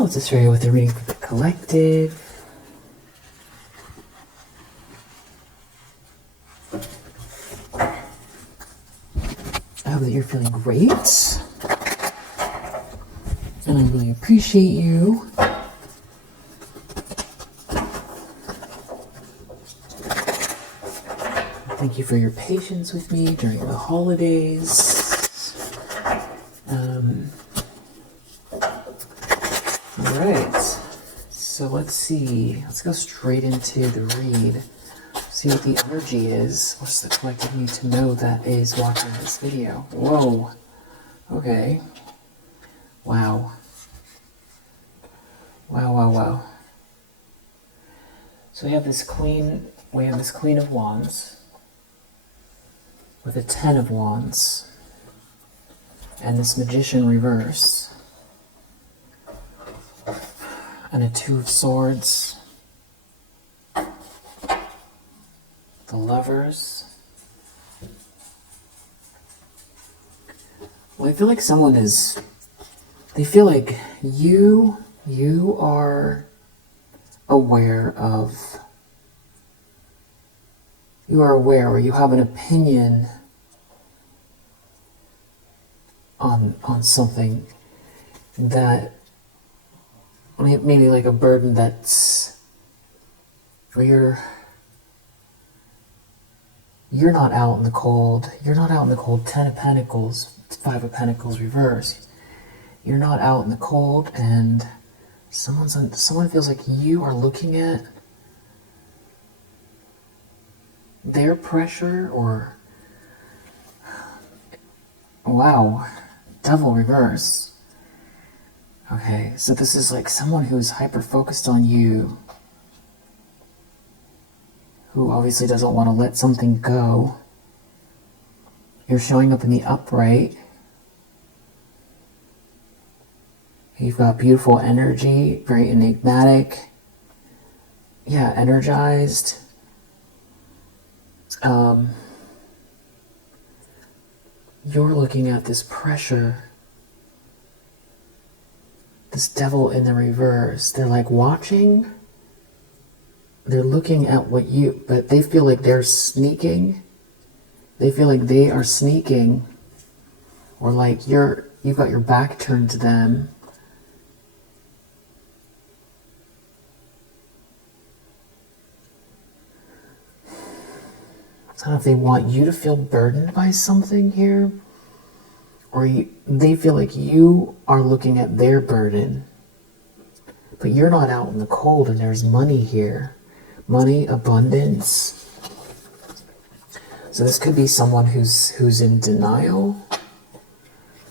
Well, let's just start with a reading for the collective. I hope that you're feeling great. And I really appreciate you. Thank you for your patience with me during the holidays. Alright, so let's see. Let's go straight into the read. See what the energy is. What's the collective need to know that is watching this video? Whoa. Okay. Wow. Wow. So we have this Queen of Wands with a 10 of Wands and this Magician reverse and a 2 of Swords, the Lovers. Well, I feel like they feel like you are aware, or you have an opinion on something that maybe like a burden that's where you're not out in the cold. You're not out in the cold. 10 of Pentacles, 5 of Pentacles reverse. You're not out in the cold, and someone feels like you are looking at their pressure, or wow, Devil reverse. Okay, so this is like someone who's hyper focused on you, who obviously doesn't want to let something go. You're showing up in the upright. You've got beautiful energy, very enigmatic. Yeah, energized. You're looking at this pressure. This Devil in the reverse. They're like watching. They're looking at but they feel like they're sneaking. They feel like they are sneaking. Or like you've got your back turned to them. I don't know if they want you to feel burdened by something here, or they feel like you are looking at their burden, but you're not out in the cold, and there's money here. Money, abundance. So this could be someone who's in denial,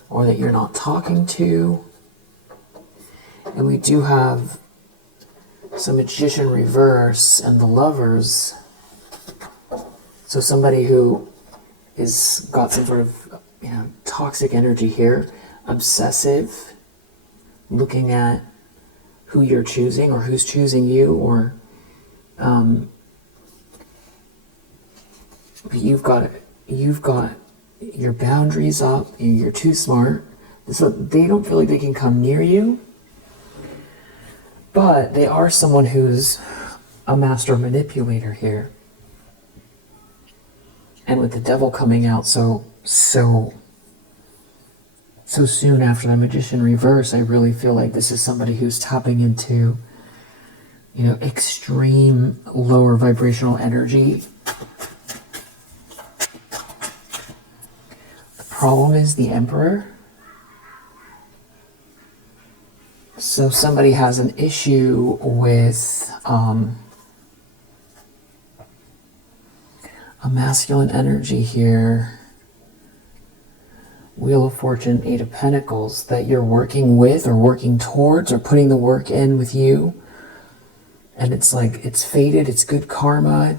or that you're not talking to. And we do have some Magician reverse and the Lovers. So somebody who is got some sort of toxic energy here, obsessive, looking at who you're choosing or who's choosing you, or you've got your boundaries up. You're too smart, so they don't feel like they can come near you. But they are someone who's a master manipulator here. And with the Devil coming out so soon after the Magician reverse, I really feel like this is somebody who's tapping into, extreme lower vibrational energy. The problem is the Emperor. So somebody has an issue with a masculine energy here. Wheel of Fortune, 8 of Pentacles, that you're working with or working towards or putting the work in with you. And it's like, it's fated, it's good karma.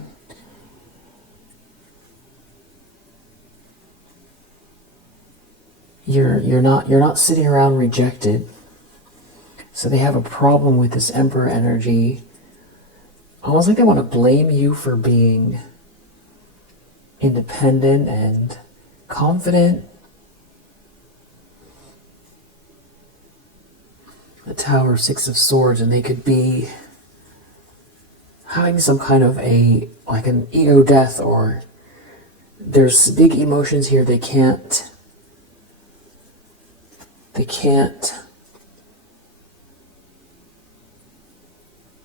You're not sitting around rejected. So they have a problem with this Emperor energy. Almost like they want to blame you for being independent and confident. the Tower, Six of Swords, and they could be having some kind of like an ego death, or there's big emotions here they can't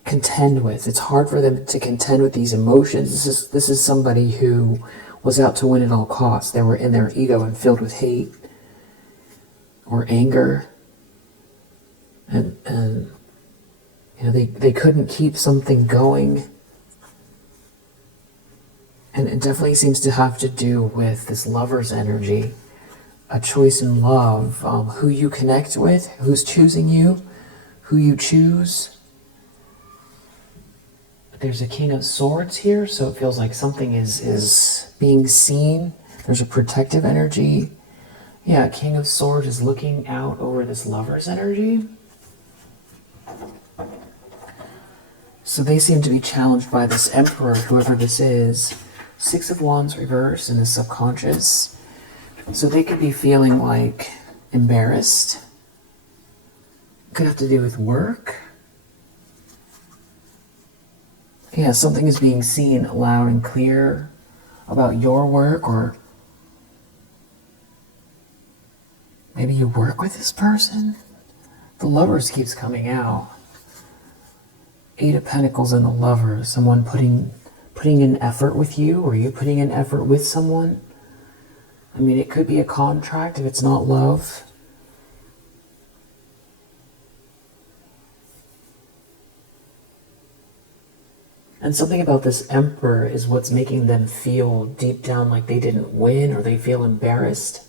contend with. It's hard for them to contend with these emotions. This is somebody who was out to win at all costs. They were in their ego and filled with hate or anger, and you know, they couldn't keep something going. And it definitely seems to have to do with this lover's energy, a choice in love, who you connect with, who's choosing you, who you choose. There's a King of Swords here, so it feels like something is being seen. There's a protective energy. Yeah, King of Swords is looking out over this lover's energy. So they seem to be challenged by this Emperor, whoever this is. Six of Wands reversed in the subconscious. So they could be feeling like embarrassed. Could have to do with work. Yeah, something is being seen loud and clear about your work, or maybe you work with this person. The Lovers keeps coming out. Eight of Pentacles and the Lovers. Someone putting in effort with you, or you putting in effort with someone. I mean, it could be a contract if it's not love. And something about this Emperor is what's making them feel deep down like they didn't win, or they feel embarrassed.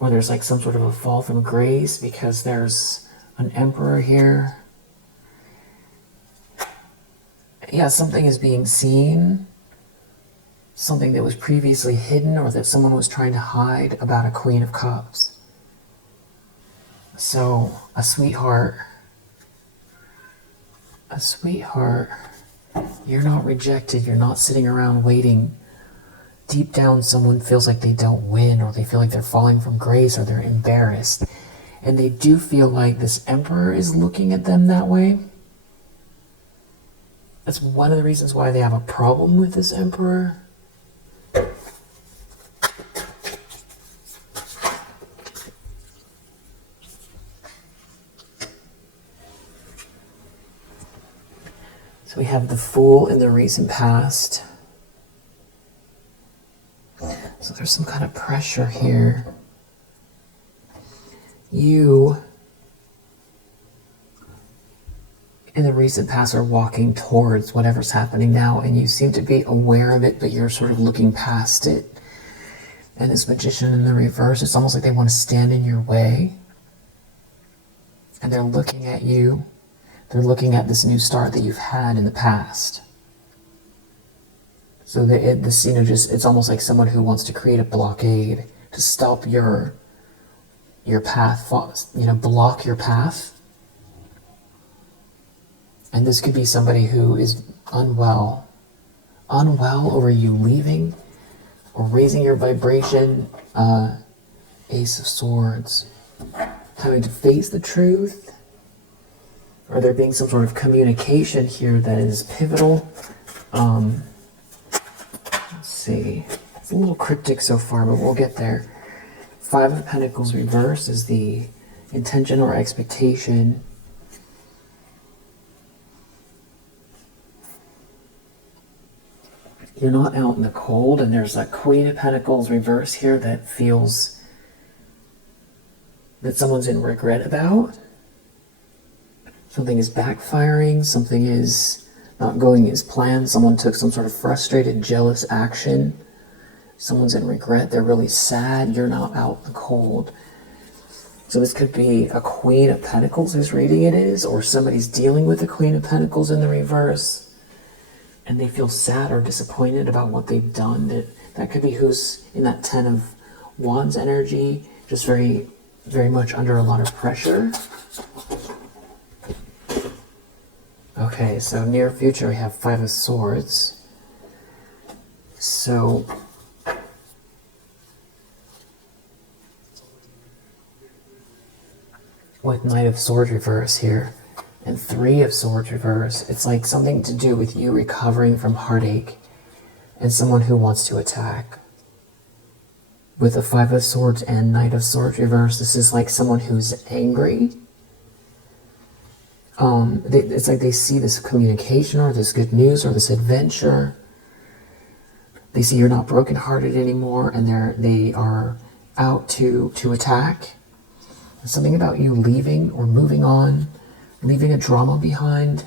Or there's like some sort of a fall from grace because there's an Emperor here. Yeah, something is being seen. Something that was previously hidden, or that someone was trying to hide about a Queen of Cups. So, a sweetheart, you're not rejected, you're not sitting around waiting. Deep down, someone feels like they don't win, or they feel like they're falling from grace, or they're embarrassed. And they do feel like this Emperor is looking at them that way. That's one of the reasons why they have a problem with this Emperor. So we have the Fool in the recent past. So there's some kind of pressure here. You, in the recent past, are walking towards whatever's happening now, and you seem to be aware of it, but you're sort of looking past it. And this Magician in the reverse, it's almost like they want to stand in your way. And they're looking at you. They're looking at this new start that you've had in the past. So this, you know, it's almost like someone who wants to create a blockade to stop your path, you know, block your path. And this could be somebody who is unwell over you leaving or raising your vibration. Ace of Swords, having to face the truth. Or there being some sort of communication here that is pivotal. Let's see. It's a little cryptic so far, but we'll get there. Five of Pentacles reversed is the intention or expectation. You're not out in the cold, and there's that Queen of Pentacles reverse here that feels that someone's in regret about. Something is backfiring, something is not going as planned, someone took some sort of frustrated, jealous action. Someone's in regret, they're really sad, you're not out in the cold. So this could be a Queen of Pentacles whose reading it is, or somebody's dealing with a Queen of Pentacles in the reverse, and they feel sad or disappointed about what they've done. That could be who's in that Ten of Wands energy, just very, very much under a lot of pressure. Okay, so near future we have Five of Swords. So with Knight of Swords reverse here and Three of Swords reverse. It's like something to do with you recovering from heartache and someone who wants to attack. With the Five of Swords and Knight of Swords reverse, this is like someone who's angry. It's like they see this communication or this good news or this adventure. They see you're not brokenhearted anymore, and they are out to attack. There's something about you leaving or moving on, leaving a drama behind.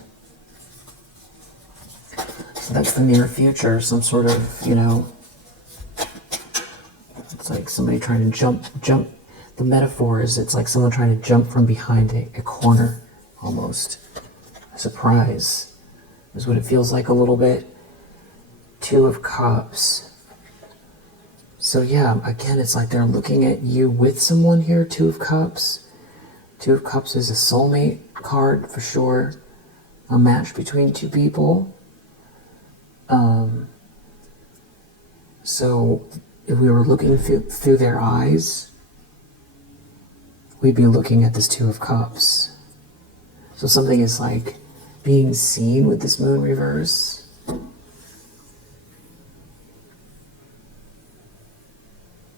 So that's the near future, some sort of, you know, it's like somebody trying to jump. The metaphor is it's like someone trying to jump from behind a corner, almost. A surprise is what it feels like a little bit. Two of Cups. So yeah, again, it's like they're looking at you with someone here, Two of Cups. Two of Cups is a soulmate card for sure. A match between two people. So if we were looking through their eyes, we'd be looking at this Two of Cups. So something is like being seen with this moon reverse.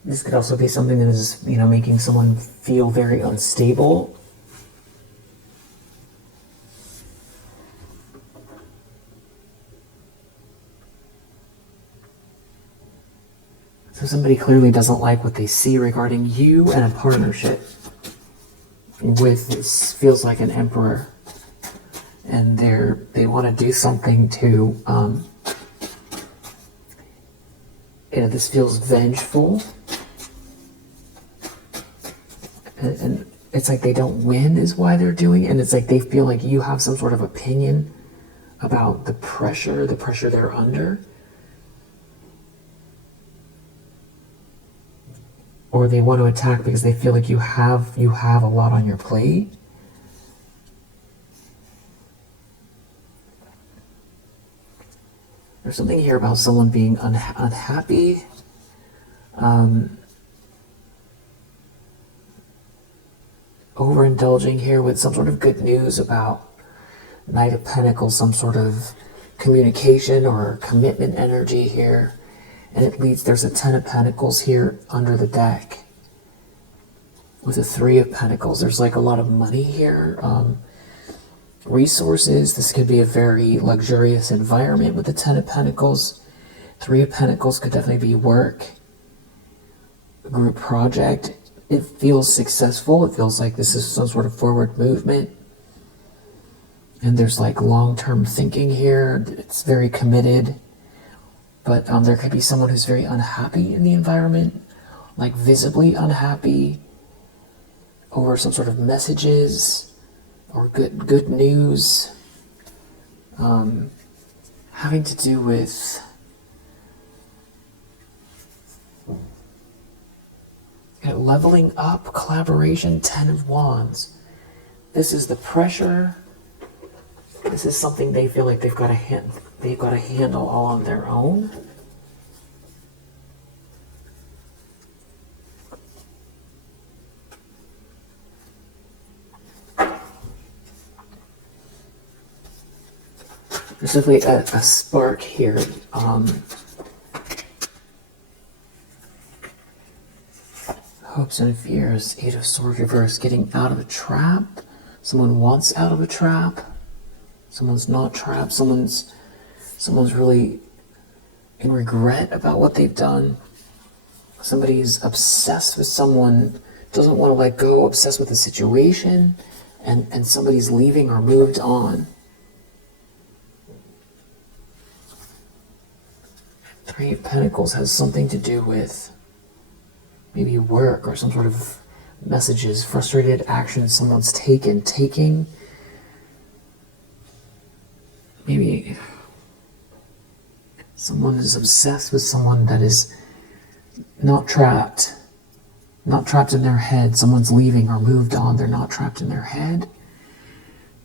This could also be something that is, you know, making someone feel very unstable. So somebody clearly doesn't like what they see regarding you and a partnership with this feels like an emperor. And they want to do something to, you know, this feels vengeful. And it's like they don't win is why they're doing it. And it's like they feel like you have some sort of opinion about the pressure they're under. Or they want to attack because they feel like you have a lot on your plate. There's something here about someone being unhappy. Overindulging here with some sort of good news about Knight of Pentacles, some sort of communication or commitment energy here. And it leads, there's a Ten of Pentacles here under the deck. With a Three of Pentacles, there's like a lot of money here. Resources, this could be a very luxurious environment with the Ten of Pentacles. Three of Pentacles could definitely be work, a group project. It feels successful. It feels like this is some sort of forward movement. And there's like long-term thinking here. It's very committed. But there could be someone who's very unhappy in the environment, like visibly unhappy over some sort of messages or good news, having to do with leveling up, collaboration, Ten of Wands. This is the pressure. This is something they feel like they've got to handle all on their own. There's definitely a spark here. Hopes and fears, Eight of Swords reverse, getting out of a trap. Someone wants out of a trap. Someone's not trapped. Someone's really in regret about what they've done. Somebody's obsessed with someone, doesn't want to let go, obsessed with the situation, and somebody's leaving or moved on. Three of Pentacles has something to do with maybe work or some sort of messages, frustrated actions someone's taking. Maybe someone is obsessed with someone that is not trapped in their head. Someone's leaving or moved on. They're not trapped in their head.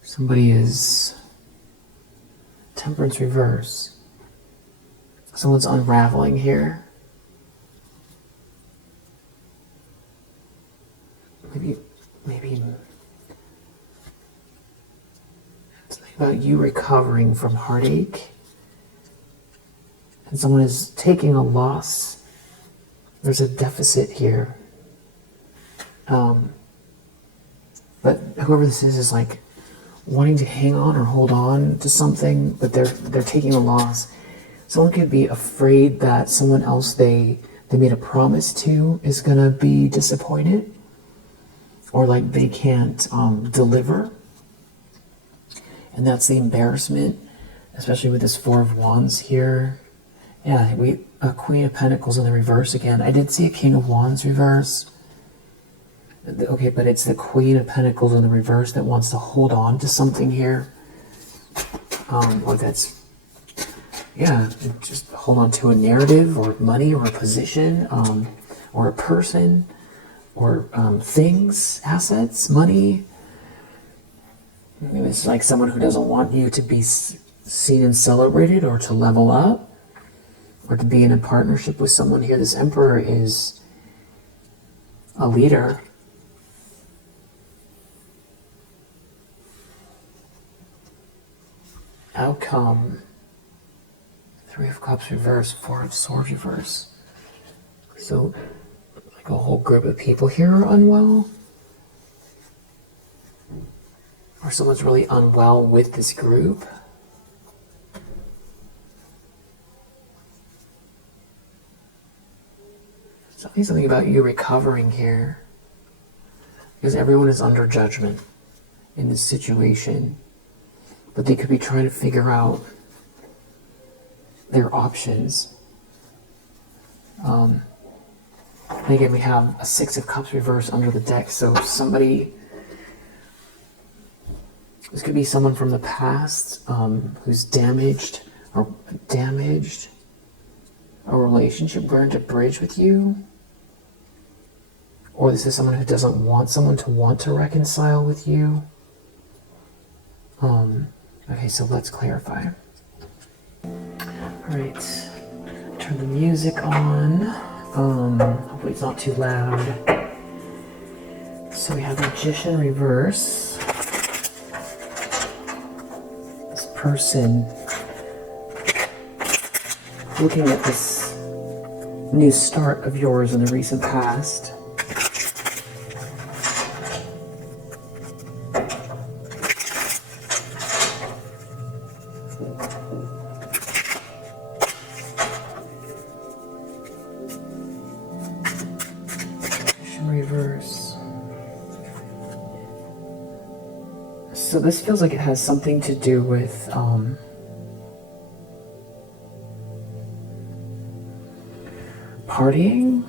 Somebody is Temperance reverse. Someone's unraveling here. Maybe about you recovering from heartache. And someone is taking a loss. There's a deficit here. But whoever this is like wanting to hang on or hold on to something, but they're taking a loss. Someone could be afraid that someone else they made a promise to is gonna be disappointed, or like they can't deliver. And that's the embarrassment, especially with this Four of Wands here. Yeah, a Queen of Pentacles in the reverse again. I did see a King of Wands reverse. Okay, but it's the Queen of Pentacles in the reverse that wants to hold on to something here. Or that's, yeah, just hold on to a narrative or money or a position, or a person, or things, assets, money. Maybe it's like someone who doesn't want you to be seen and celebrated, or to level up, or to be in a partnership with someone here. This Emperor is a leader. Outcome. Three of Cups reverse, Four of Swords reverse. So, like a whole group of people here are unwell. Or someone's really unwell with this group. Something about you recovering here. Because everyone is under judgment in this situation. But they could be trying to figure out their options. And again, we have a Six of Cups reverse under the deck. So somebody... This could be someone from the past who's damaged a relationship, burned a bridge with you. Or this is someone who doesn't want someone to want to reconcile with you. Okay, so let's clarify. Alright, turn the music on. Hopefully it's not too loud. So we have Magician reverse. Person looking at this new start of yours in the recent past. Reverse. So this feels like it has something to do with partying.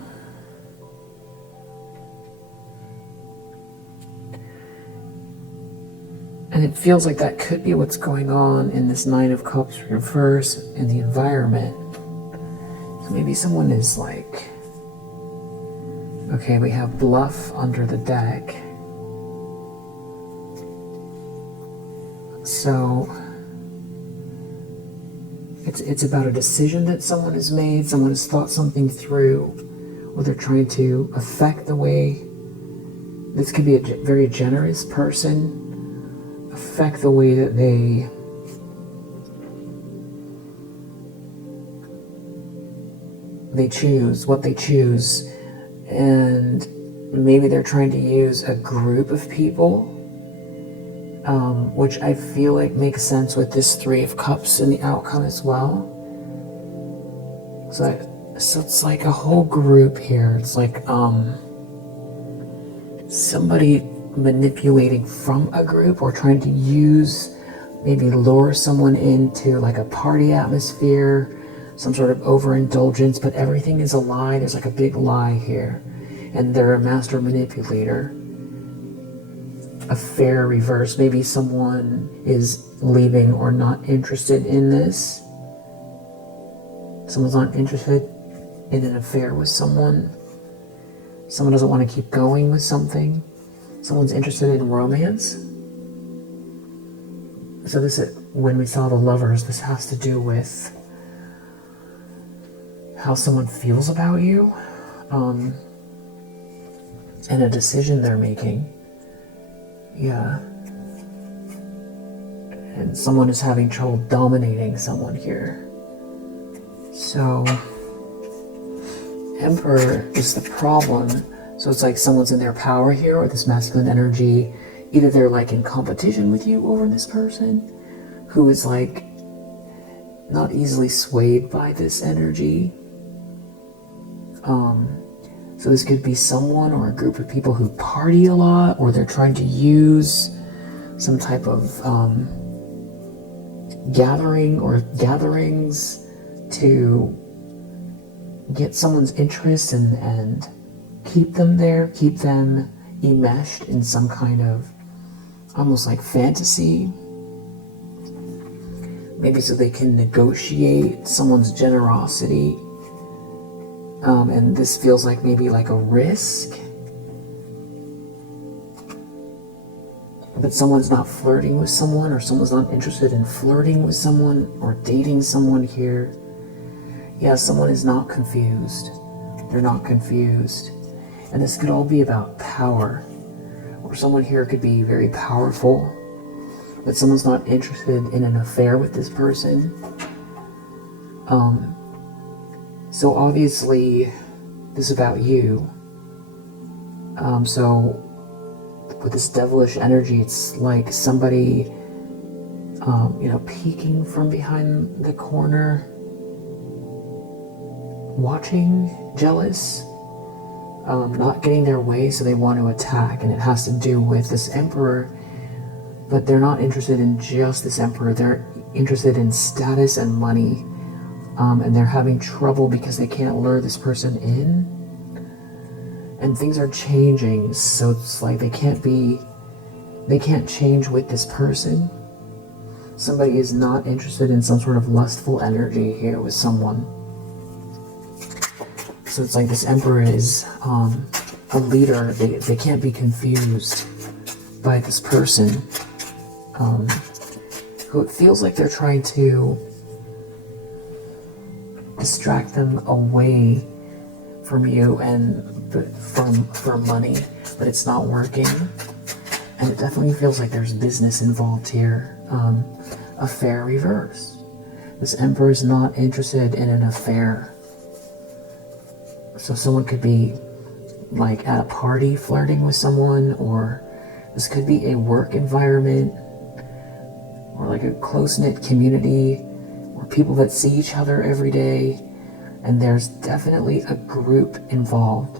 And it feels like that could be what's going on in this Nine of Cups reverse in the environment. So maybe someone is like, okay, we have Bluff under the deck. So it's about a decision that someone has made, someone has thought something through, or they're trying to affect the way, this could be a very generous person, affect the way that they choose, what they choose, and maybe they're trying to use a group of people, which I feel like makes sense with this Three of Cups in the outcome as well. So it's like a whole group here. It's like somebody manipulating from a group, or trying to use, maybe lure someone into like a party atmosphere, some sort of overindulgence, but everything is a lie. There's like a big lie here, and they're a master manipulator. Affair reverse. Maybe someone is leaving or not interested in this. Someone's not interested in an affair with someone. Someone doesn't want to keep going with something. Someone's interested in romance. So this is, when we saw the Lovers, this has to do with how someone feels about you, and a decision they're making. Yeah. And someone is having trouble dominating someone here. So, Emperor is the problem. So it's like someone's in their power here, or this masculine energy. Either they're like in competition with you over this person, who is like not easily swayed by this energy. So this could be someone or a group of people who party a lot, or they're trying to use some type of gathering or gatherings to get someone's interest and keep them there, keep them enmeshed in some kind of almost like fantasy. Maybe so they can negotiate someone's generosity. And this feels like maybe like a risk. But someone's not flirting with someone, or someone's not interested in flirting with someone or dating someone here. Yeah, someone is not confused. They're not confused. And this could all be about power. Or someone here could be very powerful, but someone's not interested in an affair with this person. So obviously, this is about you. So with this devilish energy, it's like somebody, peeking from behind the corner, watching, jealous, not getting their way, so they want to attack, and it has to do with this Emperor. But they're not interested in just this Emperor. They're interested in status and money. And they're having trouble because they can't lure this person in. And things are changing, so it's like they can't change with this person. Somebody is not interested in some sort of lustful energy here with someone. So it's like this Emperor is a leader. They can't be confused by this person. Who it feels like they're trying to distract them away from you and from money, but it's not working. And it definitely feels like there's business involved here. Affair reversed. This Emperor is not interested in an affair. So someone could be like at a party flirting with someone, or this could be a work environment, or like a close-knit community, or people that see each other every day, and there's definitely a group involved.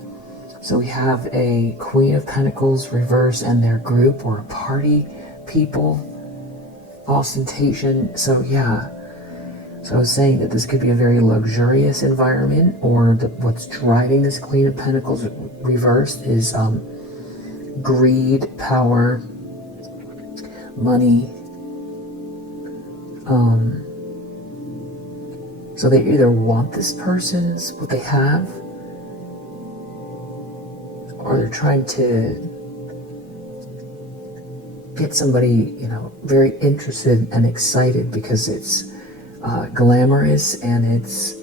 So we have a Queen of Pentacles reverse and their group, or a party, people, ostentation. So yeah, so I was saying that this could be a very luxurious environment, or what's driving this Queen of Pentacles reversed is greed, power, money. So they either want this person's what they have, or they're trying to get somebody, very interested and excited because it's glamorous and it's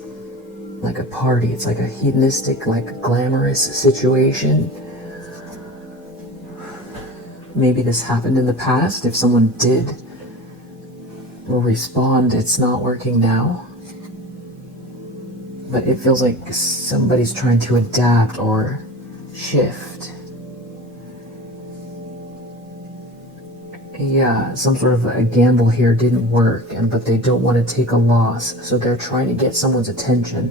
like a party. It's like a hedonistic, like glamorous situation. Maybe this happened in the past. If someone did respond, it's not working now. But it feels like somebody's trying to adapt or shift. Yeah, some sort of a gamble here didn't work, but they don't want to take a loss, so they're trying to get someone's attention.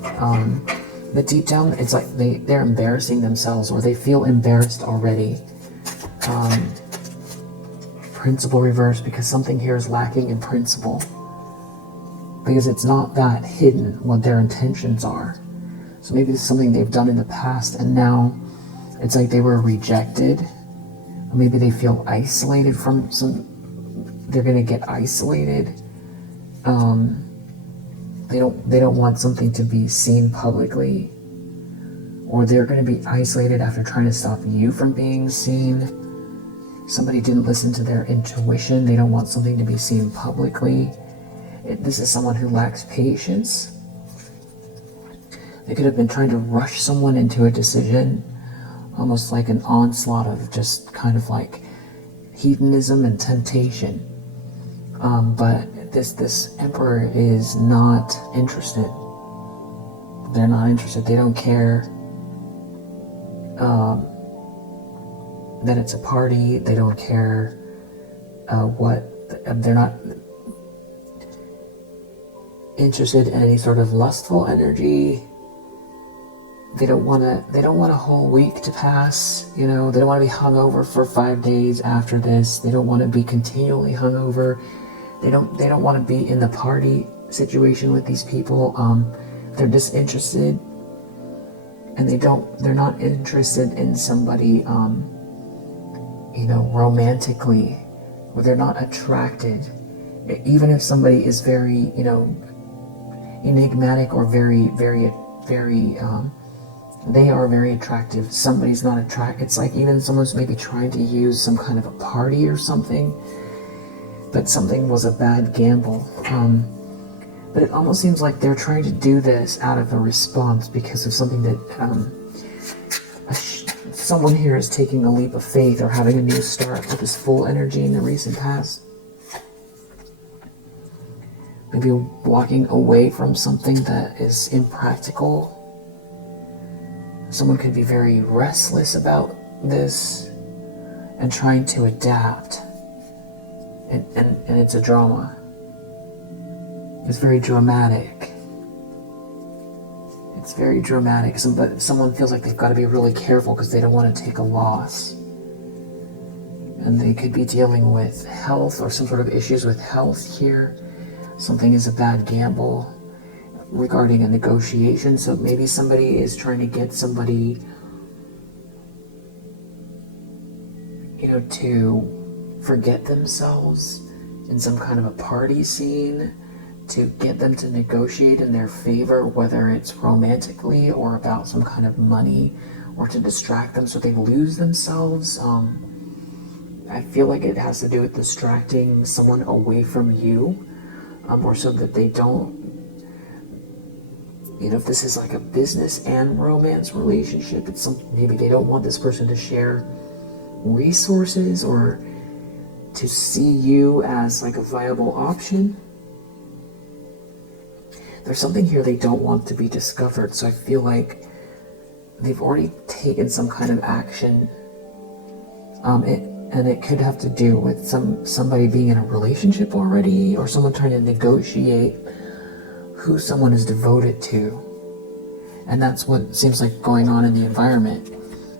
But deep down, it's like they're embarrassing themselves, or they feel embarrassed already. Principle reverse, because something here is lacking in principle. Because it's not that hidden what their intentions are. So maybe it's something they've done in the past, and now it's like they were rejected. Or maybe they feel isolated from they're gonna get isolated. They don't want something to be seen publicly. Or they're gonna be isolated after trying to stop you from being seen. Somebody didn't listen to their intuition. They don't want something to be seen publicly. This is someone who lacks patience. They could have been trying to rush someone into a decision, almost like an onslaught of just kind of like hedonism and temptation. But this emperor is not interested. They're not interested. They don't care that it's a party. They don't care they're not interested in any sort of lustful energy. They don't want a whole week to pass, They don't want to be hungover for 5 days after this. They don't want to be continually hungover. They don't want to be in the party situation with these people. They're disinterested, and they're not interested in somebody, romantically, or they're not attracted. Even if somebody is very, enigmatic or very, very, very, they are very attractive. Somebody's not attracted. It's like even someone's maybe trying to use some kind of a party or something, but something was a bad gamble. But it almost seems like they're trying to do this out of a response because of something that someone here is taking a leap of faith or having a new start with this full energy in the recent past. Maybe walking away from something that is impractical. Someone could be very restless about this and trying to adapt. And it's a drama. It's very dramatic. It's very dramatic. Someone feels like they've got to be really careful because they don't want to take a loss. And they could be dealing with health or some sort of issues with health here. Something is a bad gamble regarding a negotiation. So maybe somebody is trying to get somebody, to forget themselves in some kind of a party scene, to get them to negotiate in their favor, whether it's romantically or about some kind of money, or to distract them so they lose themselves. I feel like it has to do with distracting someone away from you, or so that they don't, if this is like a business and romance relationship, maybe they don't want this person to share resources or to see you as like a viable option. There's something here they don't want to be discovered, so I feel like they've already taken some kind of action. And it could have to do with somebody being in a relationship already, or someone trying to negotiate who someone is devoted to. And that's what seems like going on in the environment.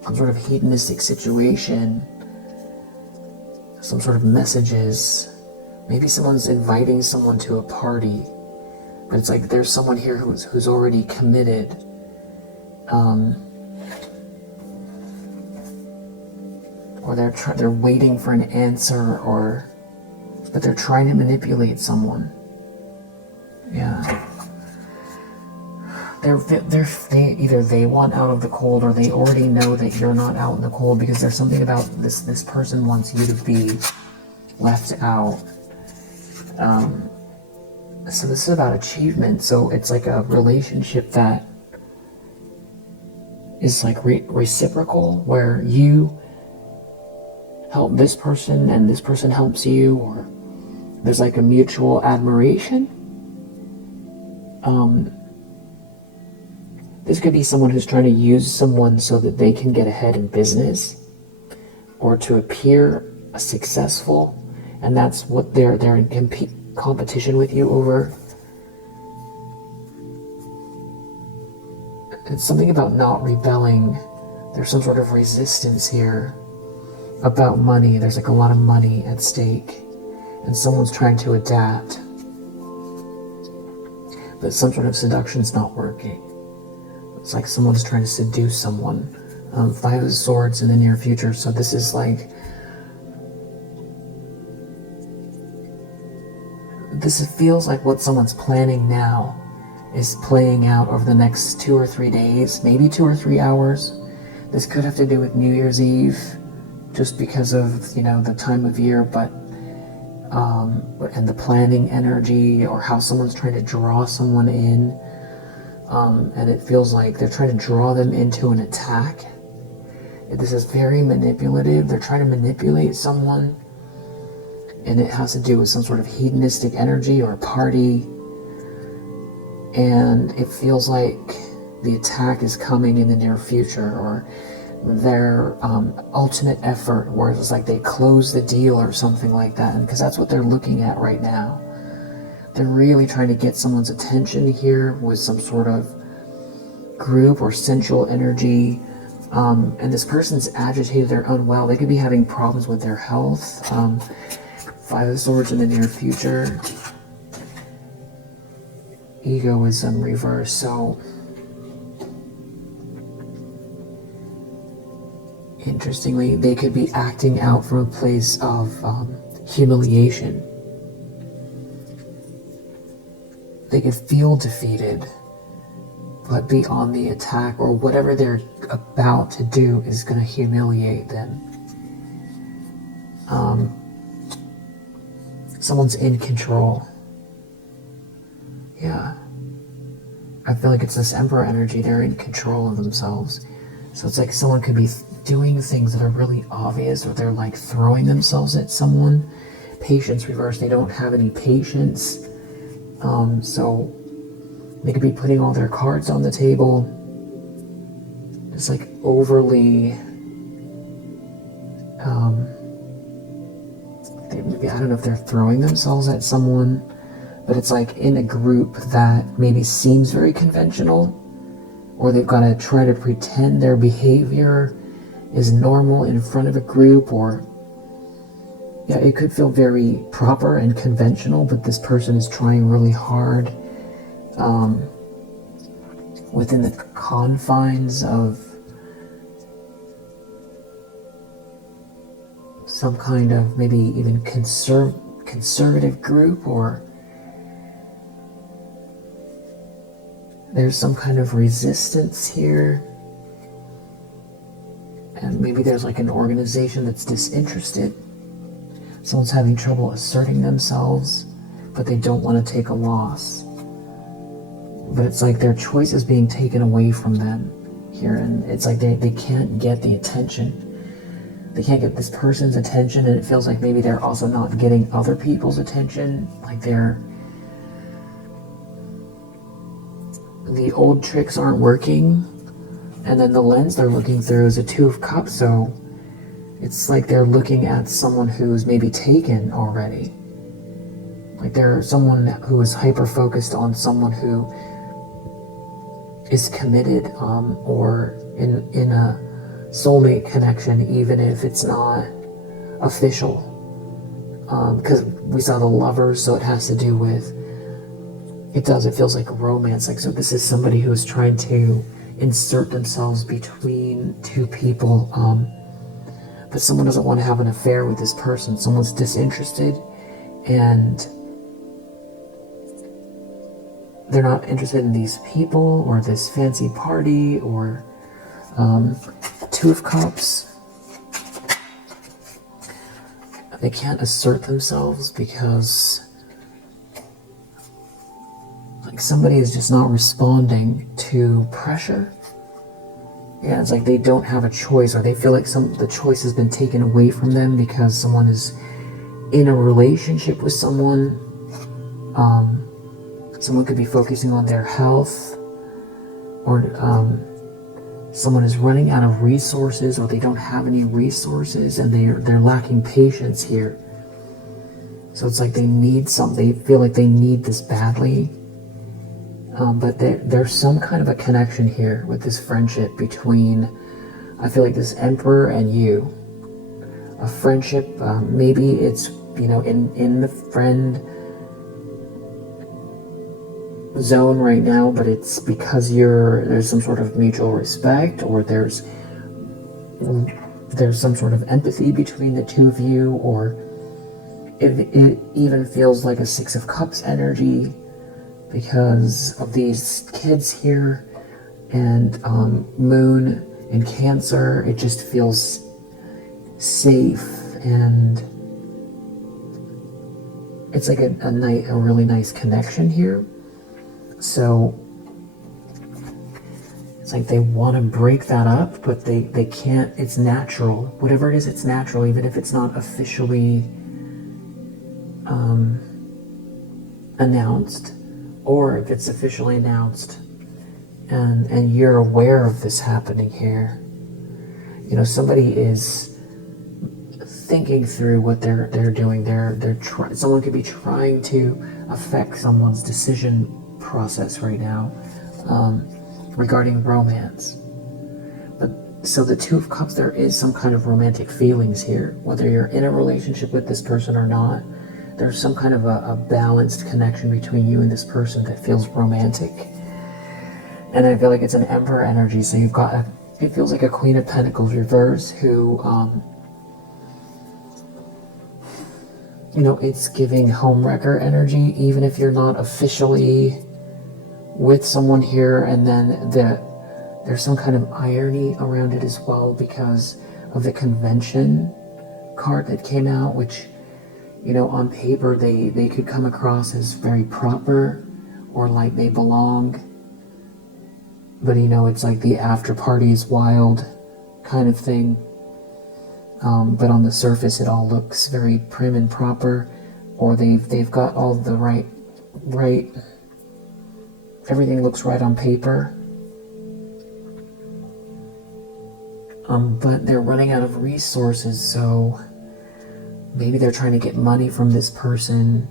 Some sort of hedonistic situation, some sort of messages. Maybe someone's inviting someone to a party, but it's like there's someone here who's already committed. Or they're waiting for an answer, but they're trying to manipulate someone. Yeah. Either they want out of the cold, or they already know that you're not out in the cold, because there's something about this person wants you to be left out. So this is about achievement. So it's like a relationship that is like reciprocal, where you help this person and this person helps you, or there's like a mutual admiration. This could be someone who's trying to use someone so that they can get ahead in business, or to appear successful, and that's what they're in competition with you over. It's something about not rebelling. There's some sort of resistance here about money. There's like a lot of money at stake, and someone's trying to adapt, but some sort of seduction's not working. It's like someone's trying to seduce someone. 5 of Swords in the near future. So this is like, feels like what someone's planning now is playing out over the next 2 or 3 days, maybe 2 or 3 hours. This could have to do with New Year's Eve, just because of, the time of year, but and the planning energy, or how someone's trying to draw someone in. And it feels like they're trying to draw them into an attack. This is very manipulative. They're trying to manipulate someone and it has to do with some sort of hedonistic energy or party, and it feels like the attack is coming in the near future, or their ultimate effort, where it's like they close the deal or something like that, because that's what they're looking at right now. They're really trying to get someone's attention here with some sort of group or sensual energy, and this person's agitated, they're unwell, they could be having problems with their health. Five of Swords in the near future. Egoism reverse. So interestingly, they could be acting out from a place of humiliation. They could feel defeated, but be on the attack, or whatever they're about to do is going to humiliate them. Someone's in control. Yeah. I feel like it's this Emperor energy. They're in control of themselves. So it's like someone could be doing things that are really obvious, or they're like throwing themselves at someone. Patience reverse. They don't have any patience. So they could be putting all their cards on the table. It's like overly, maybe, I don't know if they're throwing themselves at someone, but it's like in a group that maybe seems very conventional, or they've got to try to pretend their behavior is normal in front of a group, or yeah, it could feel very proper and conventional, but this person is trying really hard within the confines of some kind of maybe even conservative group, or there's some kind of resistance here, and maybe there's like an organization that's disinterested. Someone's having trouble asserting themselves, but they don't want to take a loss. But it's like their choice is being taken away from them here, and it's like they can't get the attention. They can't get this person's attention, and it feels like maybe they're also not getting other people's attention. Like the old tricks aren't working, and then the lens they're looking through is a Two of Cups, so it's like they're looking at someone who's maybe taken already. Like they're someone who is hyper-focused on someone who is committed, or in a soulmate connection, even if it's not official. Because we saw the Lovers, so it has to do with, it feels like a romance. Like, so this is somebody who is trying to insert themselves between two people, but someone doesn't want to have an affair with this person. Someone's disinterested, and they're not interested in these people or this fancy party, or Two of Cups. They can't assert themselves because like somebody is just not responding to pressure. Yeah, it's like they don't have a choice, or they feel like the choice has been taken away from them because someone is in a relationship with someone. Someone could be focusing on their health, or someone is running out of resources, or they don't have any resources, and they're lacking patience here. So it's like they need something. They feel like they need this badly. But there's some kind of a connection here with this friendship between, I feel like, this Emperor and you. A friendship, maybe it's, in the friend zone right now, but it's because there's some sort of mutual respect, or there's some sort of empathy between the two of you, or it even feels like a Six of Cups energy because of these kids here, and Moon and Cancer. It just feels safe, and it's like a really nice connection here. So it's like they want to break that up, but they can't. It's natural. Whatever it is, it's natural, even if it's not officially announced, or if it's officially announced and you're aware of this happening here. You know, somebody is thinking through what they're doing. Someone could be trying to affect someone's decision process right now, regarding romance. But so the Two of Cups, there is some kind of romantic feelings here, whether you're in a relationship with this person or not. There's some kind of a balanced connection between you and this person that feels romantic. And I feel like it's an Emperor energy. So you've got it feels like a Queen of Pentacles reverse who, you know, it's giving homewrecker energy, even if you're not officially with someone here. And then there's some kind of irony around it as well because of the Convention card that came out, which, you know, on paper they could come across as very proper or like they belong. But, you know, it's like the after party is wild kind of thing. But on the surface, it all looks very prim and proper, or they've got all the right, everything looks right on paper. But they're running out of resources, so maybe they're trying to get money from this person.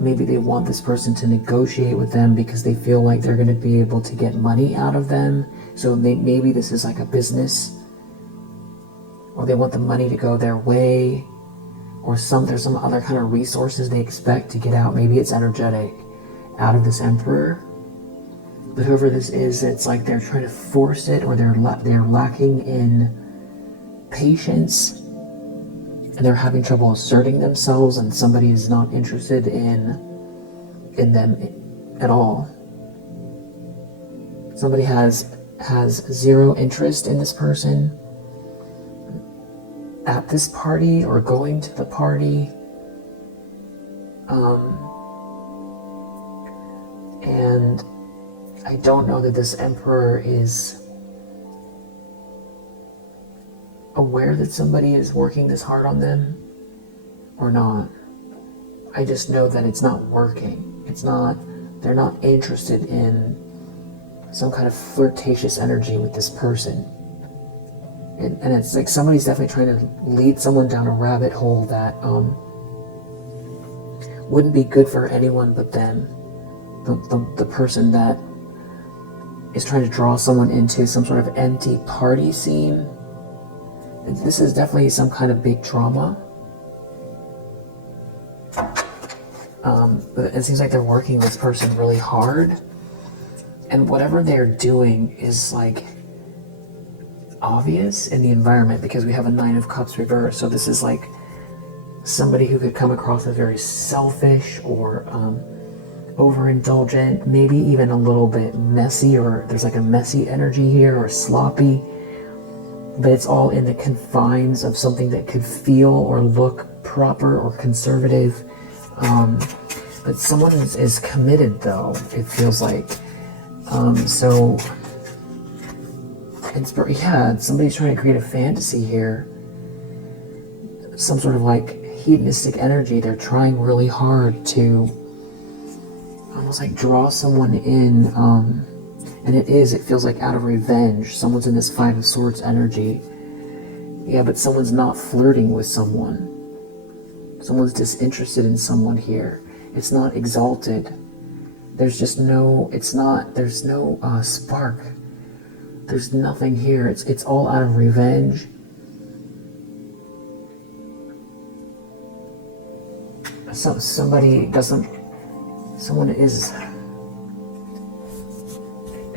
Maybe they want this person to negotiate with them because they feel like they're going to be able to get money out of them. So maybe this is like a business, or they want the money to go their way, or there's some other kind of resources they expect to get out. Maybe it's energetic out of this Emperor. But whoever this is, it's like they're trying to force it, or they're lacking in patience, and they're having trouble asserting themselves, and somebody is not interested in them at all. Somebody has zero interest in this person at this party or going to the party. And I don't know that this Emperor is aware that somebody is working this hard on them or not. I just know that it's not working. They're not interested in some kind of flirtatious energy with this person. And it's like somebody's definitely trying to lead someone down a rabbit hole that wouldn't be good for anyone but them. The person that is trying to draw someone into some sort of empty party scene. This is definitely some kind of big drama. But it seems like they're working this person really hard. And whatever they're doing is like obvious in the environment because we have a Nine of Cups reverse. So this is like somebody who could come across as very selfish or overindulgent, maybe even a little bit messy, or there's like a messy energy here, or sloppy. But it's all in the confines of something that could feel or look proper or conservative. But someone is committed, though, it feels like. So, somebody's trying to create a fantasy here. Some sort of like hedonistic energy. They're trying really hard to almost like draw someone in. And it feels like out of revenge. Someone's in this Five of Swords energy. Yeah, but someone's not flirting with someone. Someone's disinterested in someone here. It's not exalted. There's no spark. There's nothing here. It's all out of revenge. If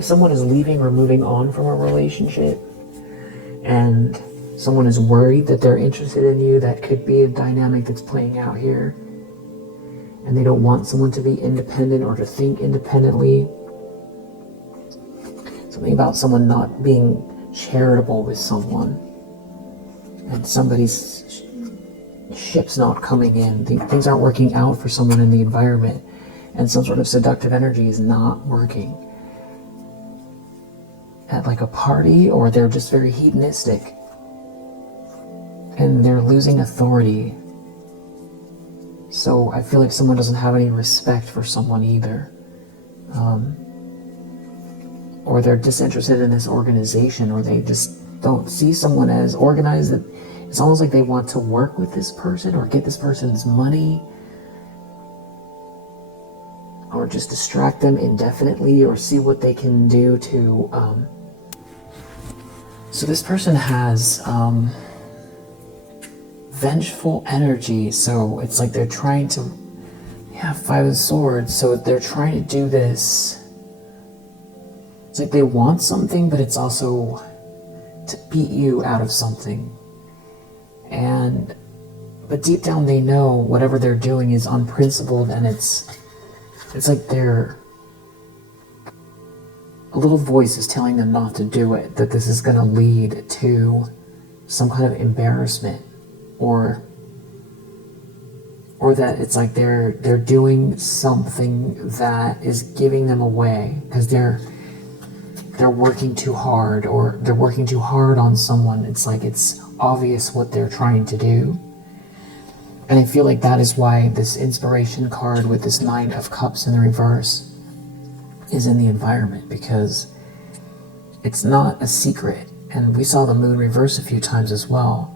someone is leaving or moving on from a relationship and someone is worried that they're interested in you, that could be a dynamic that's playing out here. And they don't want someone to be independent or to think independently. Something about someone not being charitable with someone. And somebody's ship's not coming in. Things aren't working out for someone in the environment. And some sort of seductive energy is not working. At like a party, or they're just very hedonistic. And they're losing authority. So I feel like someone doesn't have any respect for someone either. Or they're disinterested in this organization, or they just don't see someone as organized. That it's almost like they want to work with this person or get this person's money, or just distract them indefinitely, or see what they can do to... So this person has vengeful energy, so it's like they're trying to... Yeah, Five of Swords, so they're trying to do this... It's like they want something, but it's also to beat you out of something. But deep down they know whatever they're doing is unprincipled, and it's like they're... A little voice is telling them not to do it, that this is going to lead to some kind of embarrassment, or that it's like they're doing something that is giving them away, because they're working too hard, or they're working too hard on someone. It's like it's obvious what they're trying to do. And I feel like that is why this inspiration card with this Nine of Cups in the reverse is in the environment, because it's not a secret. And we saw the moon reverse a few times as well.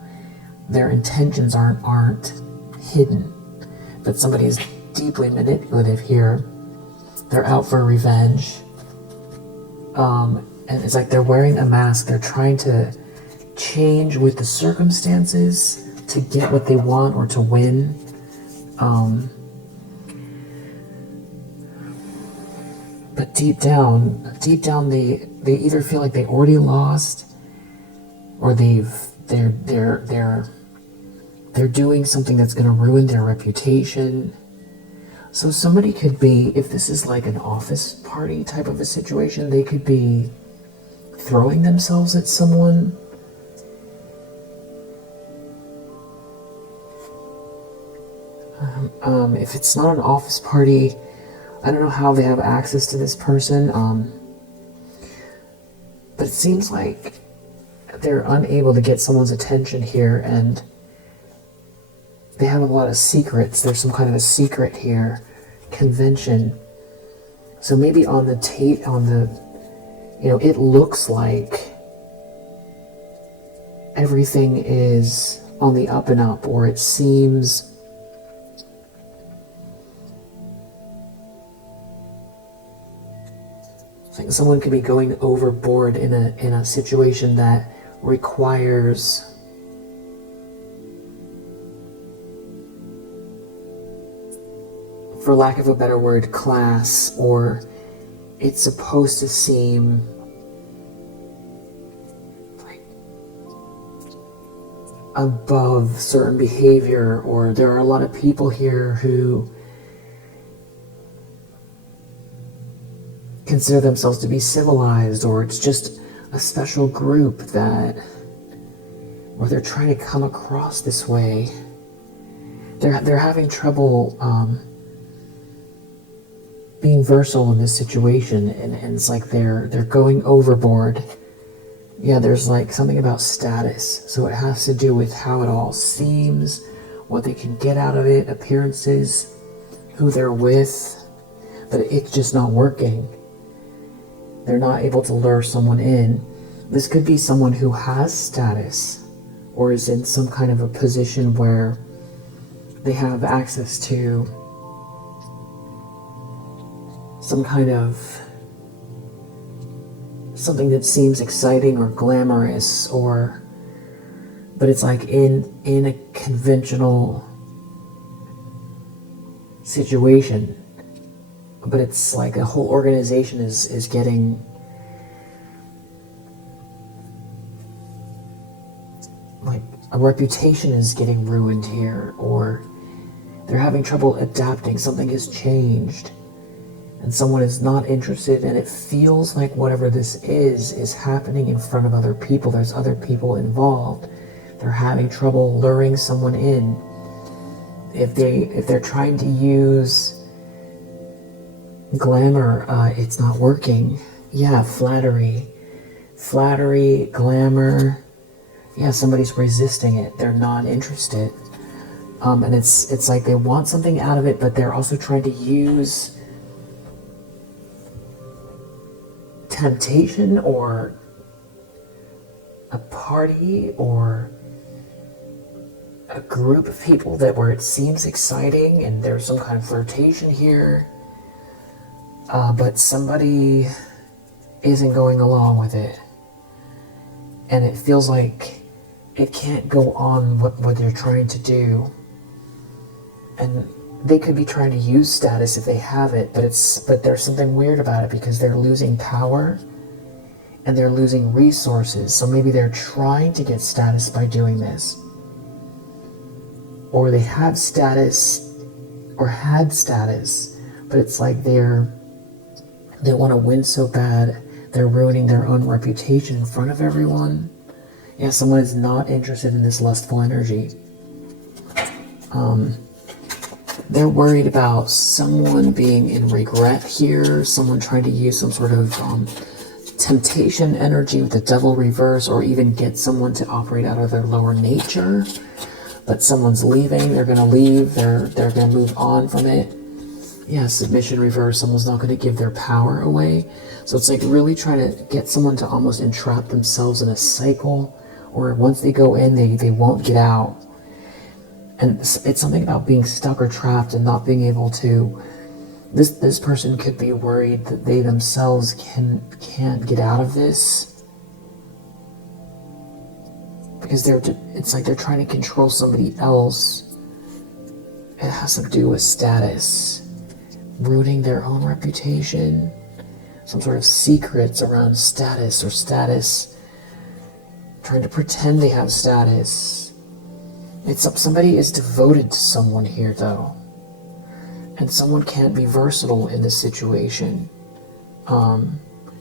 Their intentions aren't hidden, but somebody is deeply manipulative here. They're out for revenge. And it's like they're wearing a mask. They're trying to change with the circumstances to get what they want or to win. But deep down, they either feel like they already lost, or they're doing something that's going to ruin their reputation. So somebody could be, if this is like an office party type of a situation, they could be throwing themselves at someone. If it's not an office party, I don't know how they have access to this person, but it seems like they're unable to get someone's attention here, and they have a lot of secrets. There's some kind of a secret here, convention. So maybe on the it looks like everything is on the up and up, or it seems like someone could be going overboard in a situation that requires for lack of a better word, class, or it's supposed to seem like above certain behavior, or there are a lot of people here who consider themselves to be civilized, or it's just a special group or they're trying to come across this way. They're having trouble being versatile in this situation, and it's like they're going overboard. Yeah, there's like something about status, so it has to do with how it all seems, what they can get out of it, appearances, who they're with, but it's just not working. They're not able to lure someone in. This could be someone who has status, or is in some kind of a position where they have access to some kind of something that seems exciting or glamorous, but it's like in a conventional situation, but it's like a whole organization is getting like a reputation is getting ruined here, or they're having trouble adapting. Something has changed and someone is not interested, and it feels like whatever this is happening in front of other people. There's other people involved. They're having trouble luring someone in. If they're trying to use glamour, it's not working. Yeah, flattery, glamour. Yeah, somebody's resisting it. They're not interested. And it's like they want something out of it, but they're also trying to use temptation or a party or a group of people where it seems exciting and there's some kind of flirtation here, but somebody isn't going along with it, and it feels like it can't go on what they're trying to do. And they could be trying to use status if they have it, but there's something weird about it because they're losing power and they're losing resources. So maybe they're trying to get status by doing this, or they have status or had status, but it's like they want to win so bad they're ruining their own reputation in front of everyone. Yeah, someone is not interested in this lustful energy. They're worried about someone being in regret here, someone trying to use some sort of temptation energy with the devil reverse, or even get someone to operate out of their lower nature. But someone's leaving, they're going to leave, they're going to move on from it. Yeah, submission reverse, someone's not going to give their power away. So it's like really trying to get someone to almost entrap themselves in a cycle, or once they go in, they won't get out. And it's something about being stuck or trapped and not being able to. This person could be worried that they themselves can't get out of this, because it's like they're trying to control somebody else. It has to do with status, ruining their own reputation, some sort of secrets around status, or status, trying to pretend they have status. Somebody is devoted to someone here, though, and someone can't be versatile in this situation.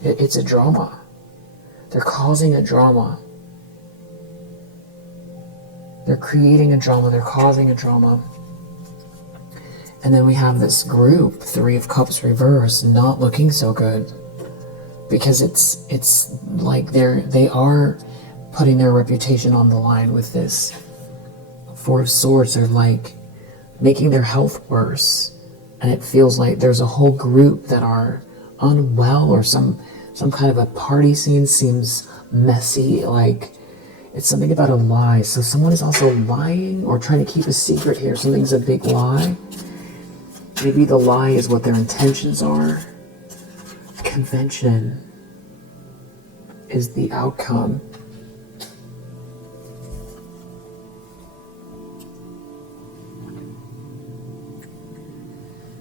It's a drama. They're causing a drama. They're creating a drama. They're causing a drama. And then we have this group, Three of Cups reverse, not looking so good, because it's like they are putting their reputation on the line with this. Four of Swords are like making their health worse, and it feels like there's a whole group that are unwell, or some kind of a party scene seems messy, like it's something about a lie. So someone is also lying or trying to keep a secret here. Something's a big lie. Maybe the lie is what their intentions are. Convention is the outcome.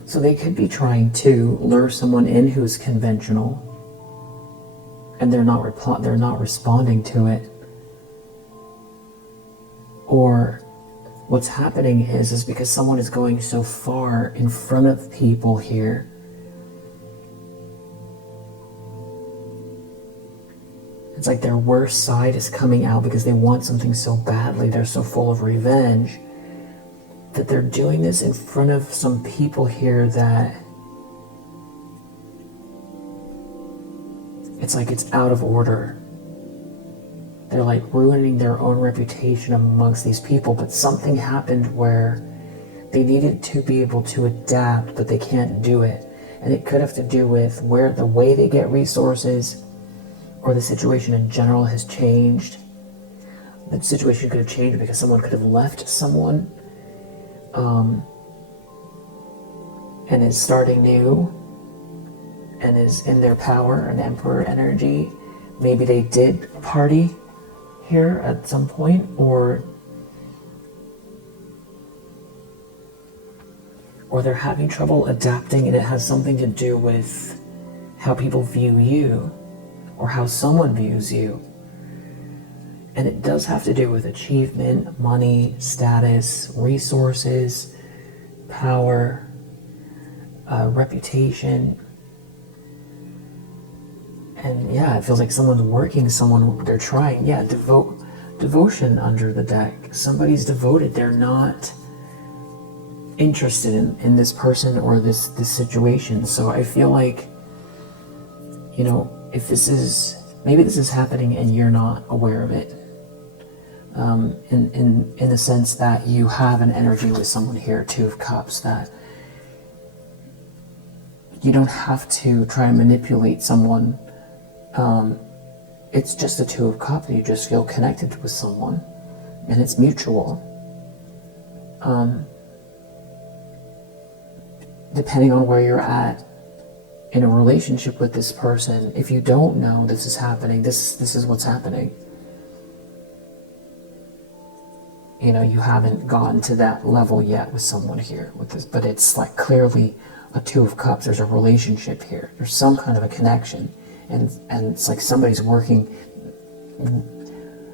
So they could be trying to lure someone in who's conventional, and they're not responding to it. Or what's happening is because someone is going so far in front of people here, it's like their worst side is coming out because they want something so badly. They're so full of revenge that they're doing this in front of some people here that it's like it's out of order. They're like ruining their own reputation amongst these people, but something happened where they needed to be able to adapt, but they can't do it. And it could have to do with the way they get resources, or the situation in general has changed. The situation could have changed because someone could have left someone, and is starting new and is in their power, an emperor energy. Maybe they did party here at some point, or they're having trouble adapting, and it has something to do with how people view you, or how someone views you. And it does have to do with achievement, money, status, resources, power, reputation. And yeah, it feels like someone's working someone, they're trying, devotion under the deck. Somebody's devoted, they're not interested in this person or this situation. So I feel like, if maybe this is happening and you're not aware of it. in the sense that you have an energy with someone here, Two of Cups, that you don't have to try and manipulate someone. It's just a Two of Cups. You just feel connected with someone, and it's mutual. Depending on where you're at in a relationship with this person, if you don't know this is happening, this is what's happening. You know, you haven't gotten to that level yet with someone here with this, but it's like clearly a Two of Cups. There's a relationship here. There's some kind of a connection, and it's like somebody's working.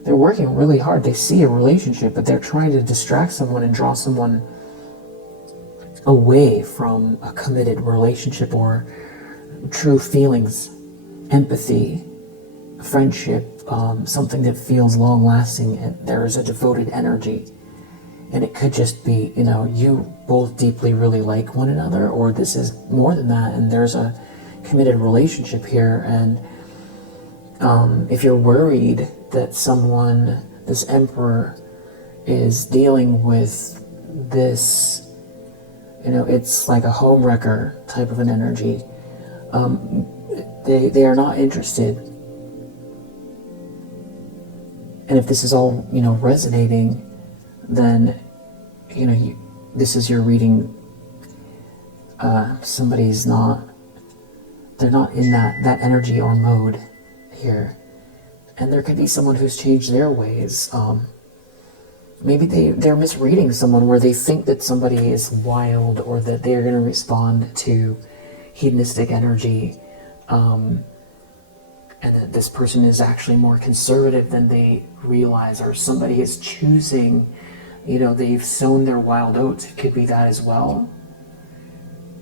They're working really hard. They see a relationship, but they're trying to distract someone and draw someone away from a committed relationship or true feelings, empathy, friendship, something that feels long-lasting, and there is a devoted energy. And it could just be, you know, you both deeply really like one another, or this is more than that, and there's a committed relationship here. And if you're worried that someone, this Emperor, is dealing with this, you know, it's like a homewrecker type of an energy, they are not interested. And if this is all, you know, resonating, then, you know, this is your reading. Somebody's not, they're not in that energy or mode here. And there could be someone who's changed their ways. Maybe they're misreading someone where they think that somebody is wild, or that they're going to respond to hedonistic energy, and that this person is actually more conservative than they realize, or somebody is choosing, you know, they've sown their wild oats. It could be that as well.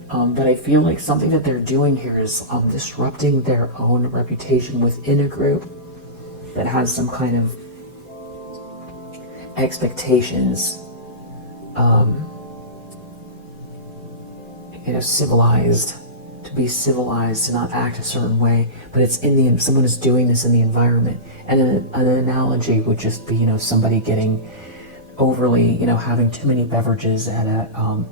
But I feel like something that they're doing here is disrupting their own reputation within a group that has some kind of expectations, you know, civilized, to be civilized, to not act a certain way, but it's someone is doing this in the environment. And an analogy would just be, you know, somebody getting overly, you know, having too many beverages at a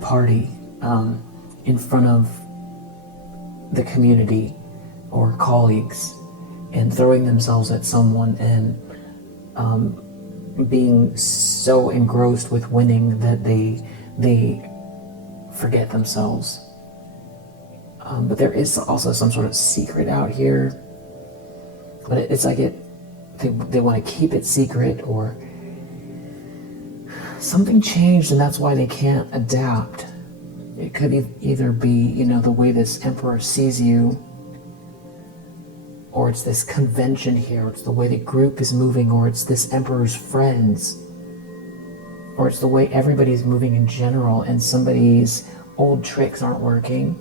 party, in front of the community or colleagues, and throwing themselves at someone, and being so engrossed with winning that they forget themselves. But there is also some sort of secret out here, but it's like they want to keep it secret, or something changed and that's why they can't adapt. It could either be, you know, the way this Emperor sees you, or it's this convention here, it's the way the group is moving, or it's this Emperor's friends, or it's the way everybody's moving in general, and somebody's old tricks aren't working.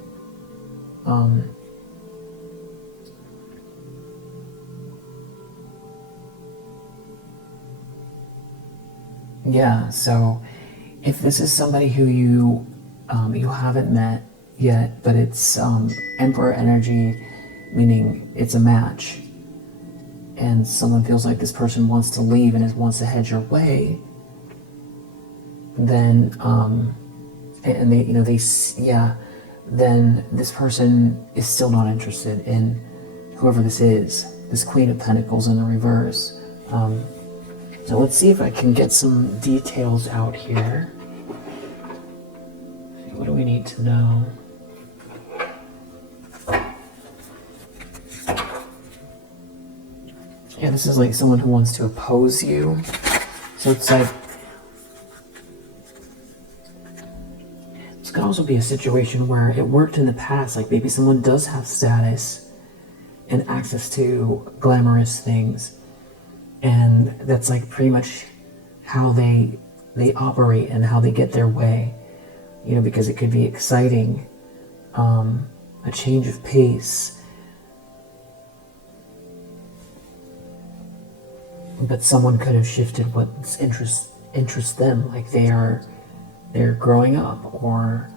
Yeah, so if this is somebody who you haven't met yet, but it's Emperor energy, meaning it's a match, and someone feels like this person wants to leave and wants to head your way, then and they, you know, then this person is still not interested in whoever this is, this Queen of Pentacles in the reverse. So let's see if I can get some details out here. What do we need to know? Yeah, this is like someone who wants to oppose you. So it's like, this could also be a situation where it worked in the past. Like maybe someone does have status and access to glamorous things, and that's like pretty much how they operate and how they get their way, you know, because it could be exciting, a change of pace, but someone could have shifted what's interests them. Like they're growing up, or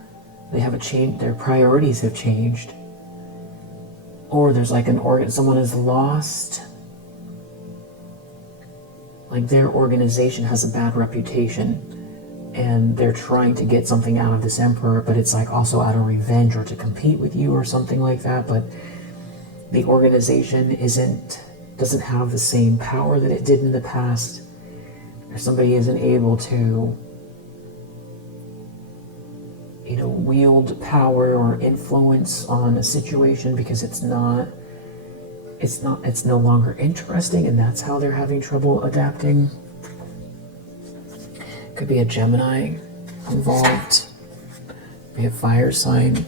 they have a change, their priorities have changed, or there's like someone is lost like their organization has a bad reputation and they're trying to get something out of this emperor, but it's like also out of revenge or to compete with you or something like that. But the organization doesn't have the same power that it did in the past, or somebody isn't able to, wield power or influence on a situation because it's no longer interesting, and that's how they're having trouble adapting. Could be a Gemini involved. Be a fire sign.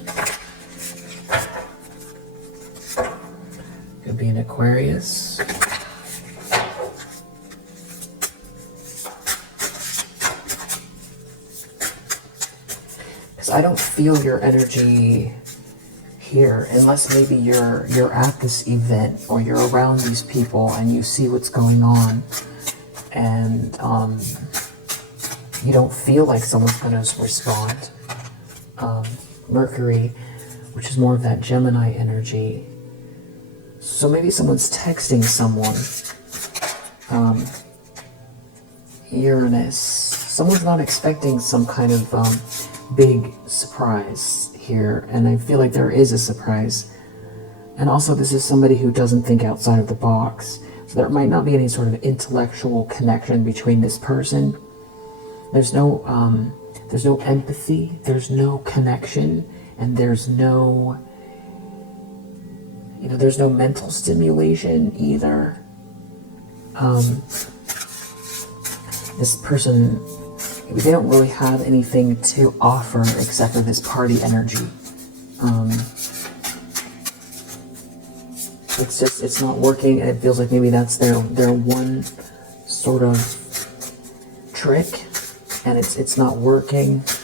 Could be an Aquarius. Because I don't feel your energy here, unless maybe you're at this event or you're around these people and you see what's going on, and you don't feel like someone's going to respond. Mercury, which is more of that Gemini energy. So maybe someone's texting someone. Uranus. Someone's not expecting some kind of big surprise here, and I feel like there is a surprise. And also this is somebody who doesn't think outside of the box. So there might not be any sort of intellectual connection between this person. There's no empathy, there's no connection, and there's no mental stimulation either. This person, they don't really have anything to offer except for this party energy. It's not working, and it feels like maybe that's their one sort of trick, and it's not working. See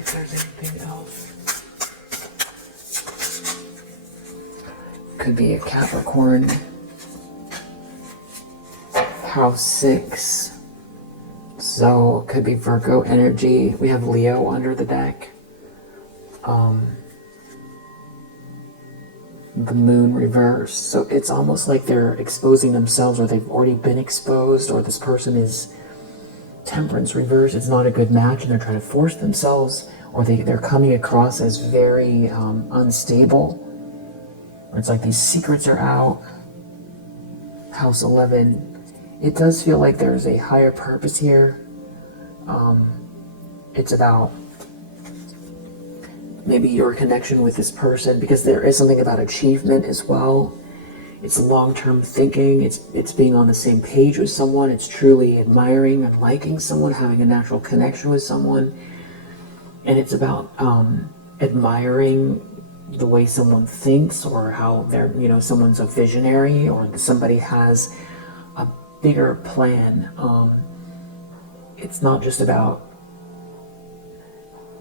if there's anything else. Could be a Capricorn. House 6. So it could be Virgo energy. We have Leo under the deck. The moon reverse. So it's almost like they're exposing themselves, or they've already been exposed, or this person is Temperance reverse. It's not a good match and they're trying to force themselves, or they're coming across as very unstable. Or it's like these secrets are out. House 11. It does feel like there's a higher purpose here. It's about maybe your connection with this person, because there is something about achievement as well. It's long-term thinking. It's being on the same page with someone. It's truly admiring and liking someone, having a natural connection with someone. And it's about admiring the way someone thinks, or how they're, someone's a visionary, or somebody has a bigger plan. It's not just about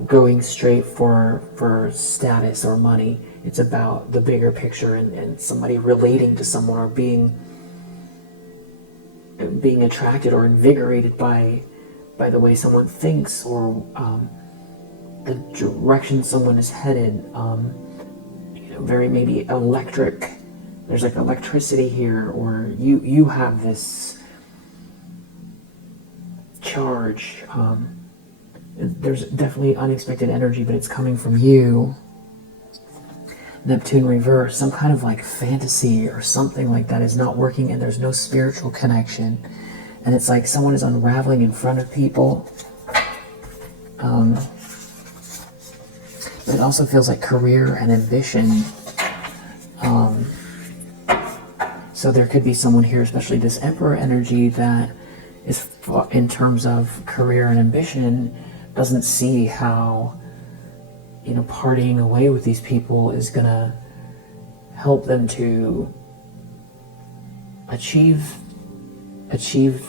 going straight for status or money. It's about the bigger picture, and somebody relating to someone, or being attracted or invigorated by the way someone thinks, or the direction someone is headed. Very maybe electric. There's like electricity here, or you have this charge. There's definitely unexpected energy, but it's coming from you. Neptune reverse, some kind of like fantasy or something like that is not working, and there's no spiritual connection. And it's like someone is unraveling in front of people. It also feels like career and ambition. So there could be someone here, especially this Emperor energy, that is, in terms of career and ambition, doesn't see how, partying away with these people is gonna help them to achieve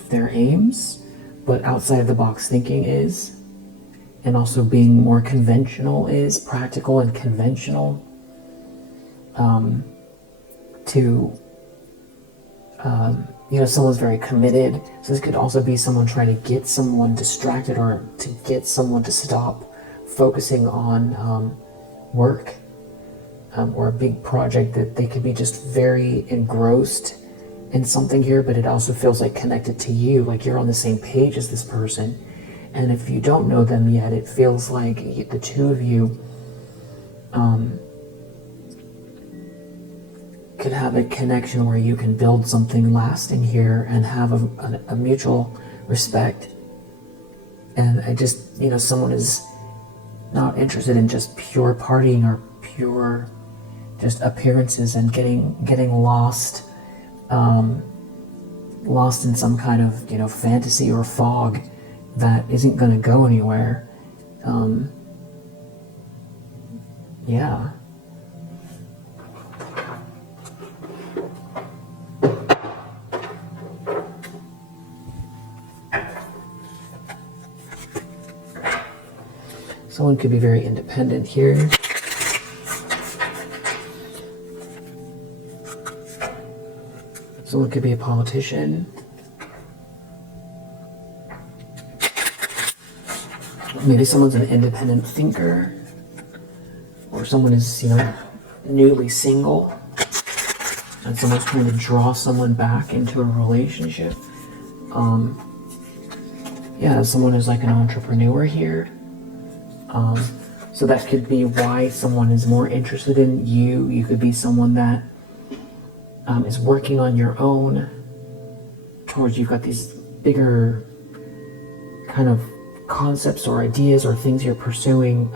their aims, but outside of the box thinking is, and also being more conventional is, practical and conventional, someone's very committed. So this could also be someone trying to get someone distracted, or to get someone to stop focusing on work. or a big project, that they could be just very engrossed in something here, but it also feels like connected to you, like you're on the same page as this person. And if you don't know them yet, it feels like the two of you could have a connection where you can build something lasting here and have a mutual respect. And I just, someone is not interested in just pure partying or pure just appearances and getting lost in some kind of fantasy or fog that isn't going to go anywhere. Yeah. Someone could be very independent here. Someone could be a politician. Maybe someone's an independent thinker. Or someone is, newly single. And someone's trying to draw someone back into a relationship. Yeah, someone is like an entrepreneur here. So that could be why someone is more interested in you. You could be someone that is working on your own towards, you've got these bigger kind of concepts or ideas or things you're pursuing,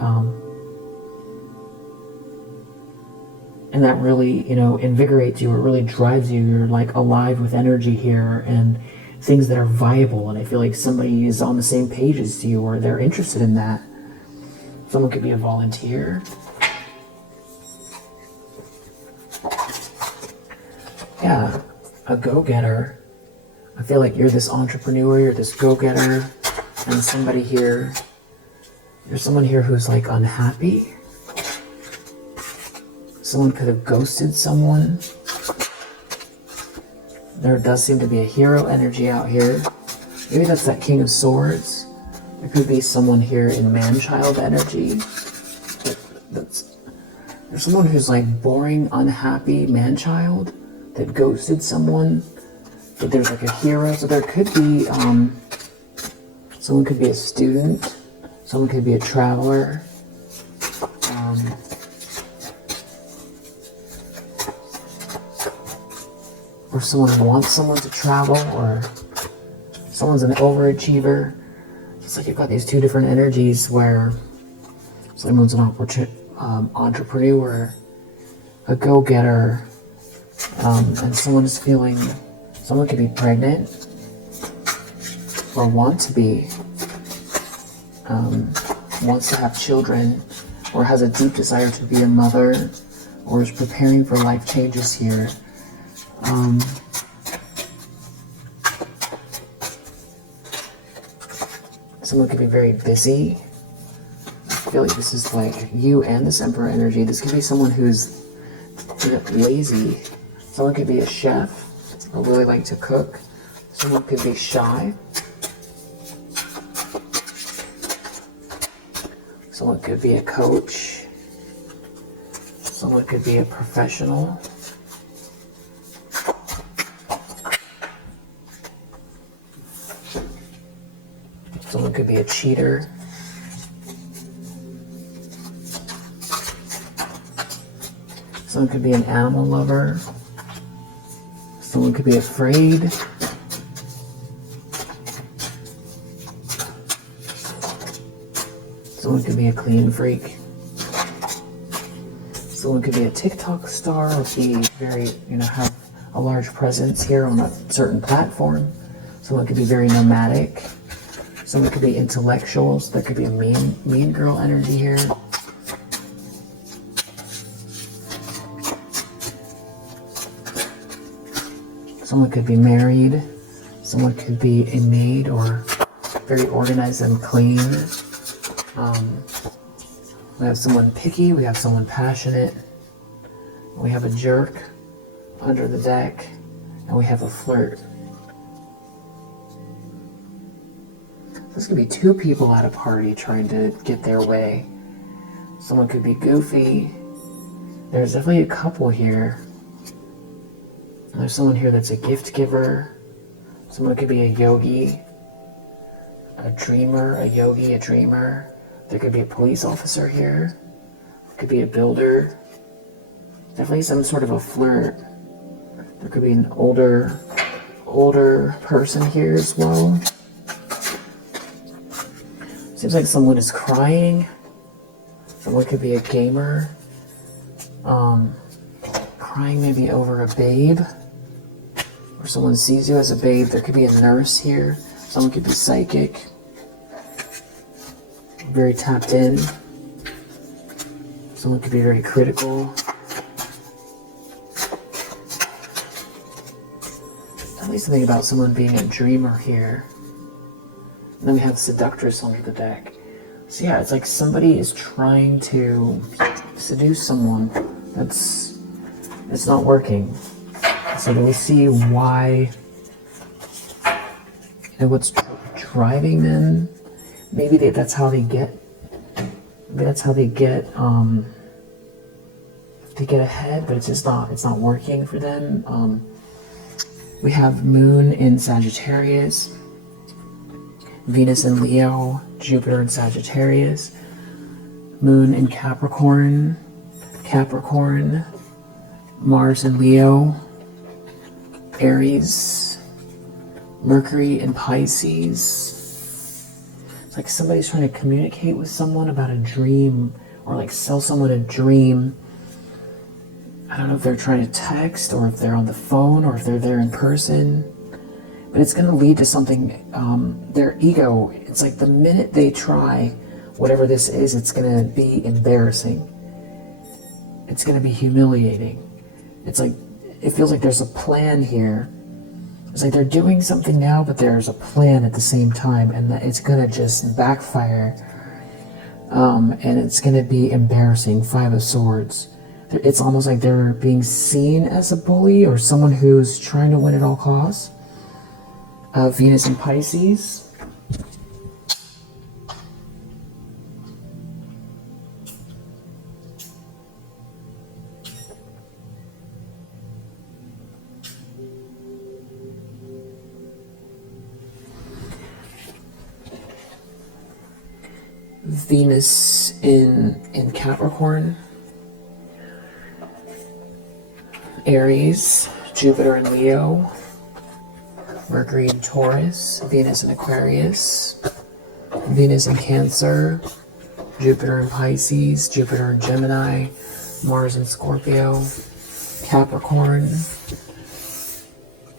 and that really, invigorates you, or really drives you. You're like alive with energy here and things that are viable, and I feel like somebody is on the same page as you, or they're interested in that. Someone could be a volunteer. Yeah, a go-getter. I feel like you're this entrepreneur, you're this go-getter, and somebody here, there's someone here who's like unhappy. Someone could have ghosted someone. There does seem to be a hero energy out here. Maybe that's that King of Swords. There could be someone here in man-child energy. There's someone who's like boring, unhappy man-child that ghosted someone, but there's like a hero. So there could be, someone could be a student, someone could be a traveler, or someone wants someone to travel, or someone's an overachiever. It's like you've got these two different energies where someone's an entrepreneur, a go-getter, and someone could be pregnant or want to be, wants to have children, or has a deep desire to be a mother, or is preparing for life changes here. Someone could be very busy. I feel like this is like you and this Emperor energy. This could be someone who's lazy. Someone could be a chef or really like to cook. Someone could be shy. Someone could be a coach. Someone could be a professional. Someone could be a cheater. Someone could be an animal lover. Someone could be afraid. Someone could be a clean freak. Someone could be a TikTok star, or be very, have a large presence here on a certain platform. Someone could be very nomadic. Someone could be intellectuals. There could be a mean girl energy here. Someone could be married. Someone could be a maid or very organized and clean. We have someone picky. We have someone passionate. We have a jerk under the deck. And we have a flirt. This could be two people at a party trying to get their way. Someone could be goofy. There's definitely a couple here. There's someone here that's a gift giver. Someone could be a yogi, a dreamer, a yogi, a dreamer. There could be a police officer here. Could be a builder. Definitely some sort of a flirt. There could be an older person here as well. Seems like someone is crying. Someone could be a gamer. Crying maybe over a babe. Or someone sees you as a babe. There could be a nurse here. Someone could be psychic. Very tapped in. Someone could be very critical. Tell me something about someone being a dreamer here. And then we have seductress under the deck. So yeah, it's like somebody is trying to seduce someone. It's not working. So do we see why, what's driving them? Maybe that's how they get, they get ahead, but it's not working for them. We have Moon in Sagittarius, Venus in Leo, Jupiter in Sagittarius, Moon in Capricorn, Mars in Leo, Aries, Mercury in Pisces. It's like somebody's trying to communicate with someone about a dream, or like sell someone a dream. I don't know if they're trying to text, or if they're on the phone, or if they're there in person. But it's going to lead to something, their ego, it's like the minute they try whatever this is, it's going to be embarrassing. It's going to be humiliating. It's like, it feels like there's a plan here. It's like they're doing something now, but there's a plan at the same time, and that it's going to just backfire. And it's going to be embarrassing. 5 of Swords. It's almost like they're being seen as a bully or someone who's trying to win at all costs. Venus in Pisces. Venus in Capricorn. Aries, Jupiter in Leo, Mercury in Taurus, Venus in Aquarius, Venus in Cancer, Jupiter in Pisces, Jupiter in Gemini, Mars in Scorpio, Capricorn,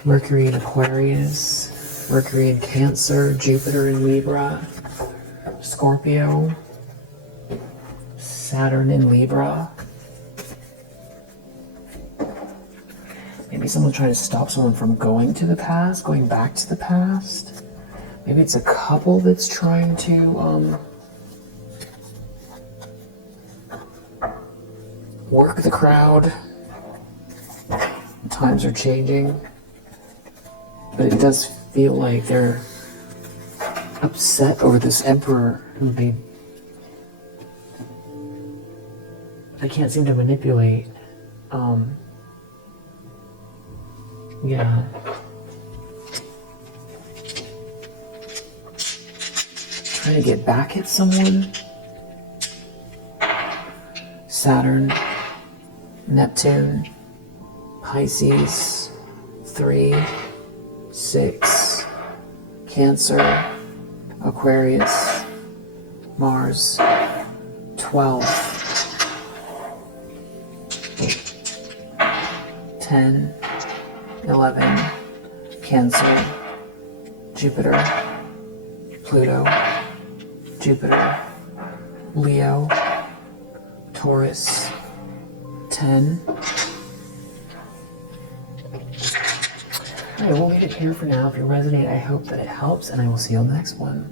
Mercury in Aquarius, Mercury in Cancer, Jupiter in Libra, Scorpio, Saturn in Libra. Maybe someone's trying to stop someone from going to the past, going back to the past. Maybe it's a couple that's trying to work the crowd. Times are changing, but it does feel like they're upset over this emperor who they can't seem to manipulate. Yeah. Trying to get back at someone. Saturn, Neptune, Pisces, 3, 6, Cancer, Aquarius, Mars, 12, 10, 11, Cancer, Jupiter, Pluto, Jupiter, Leo, Taurus, 10. Alright, we'll leave it here for now. If you resonate, I hope that it helps, and I will see you on the next one.